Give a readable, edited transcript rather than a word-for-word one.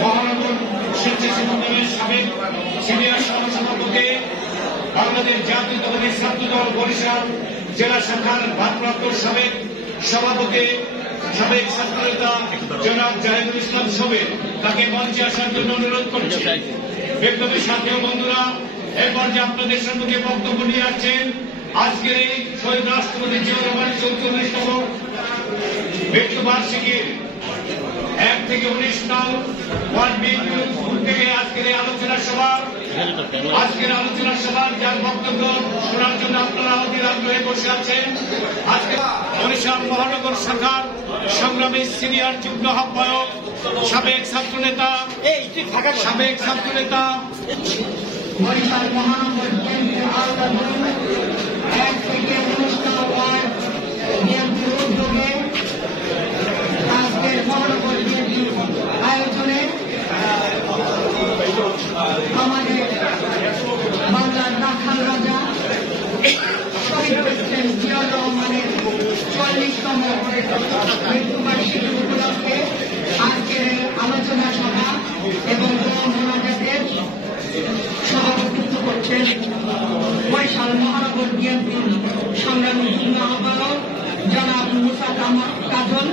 মহানগর স্বেচ্ছাসেবক দলের সাবেক সিনিয়র সহসভাপতি, বাংলাদেশ জাতীয়তাবাদী ছাত্র দল বরিশাল জেলা শাখার ভারপ্রাপ্ত সাবেক সভাপতি, সাবেক ছাত্রনেতা জনাব জাহিদুল ইসলাম সোহেল, তাকে মঞ্চে আসার জন্য অনুরোধ করছি। বিপ্লবী সাথী ও বন্ধুরা, এরপর যে আপনাদের সম্মুখে বক্তব্য নিয়ে আসছেন আজকের এই শহীদ রাষ্ট্রপতি জিয়াউর রহমানের ৪৪তম মৃত্যুবার্ষিকীর ১ থেকে ১৯ নং ওয়ার্ড বিএনপি থেকে আজকের এই আলোচনা সভার যার বক্তব্য শোনার জন্য আপনারা অধীর আগ্রহে বসে আছেন। আজকে বরিশাল মহানগর শাখার সংগ্রামী সিনিয়র যুগ্ম আহ্বায়ক, সাবেক ছাত্রনেতা বরিশাল মহানগর বিএনপির আওতাধীন ১ থেকে ১৯ নং ওয়ার্ড বিএনপির উদ্যোগে আজকের মহানগর বিএনপির আয়োজনে আমাদের বাংলার রাখাল রাজা শহীদ প্রেসিডেন্ট জিয়াউর রহমানের ৪০তম মৃত্যুবার্ষিকী উপলক্ষে আজকের আলোচনা সভা এবং মোনাজাতের সভাপতিত্ব করছেন বরিশাল মহানগর বিএনপির সংগ্রামী যুগ্ম আহ্বায়ক জনাব মুসা কাজল।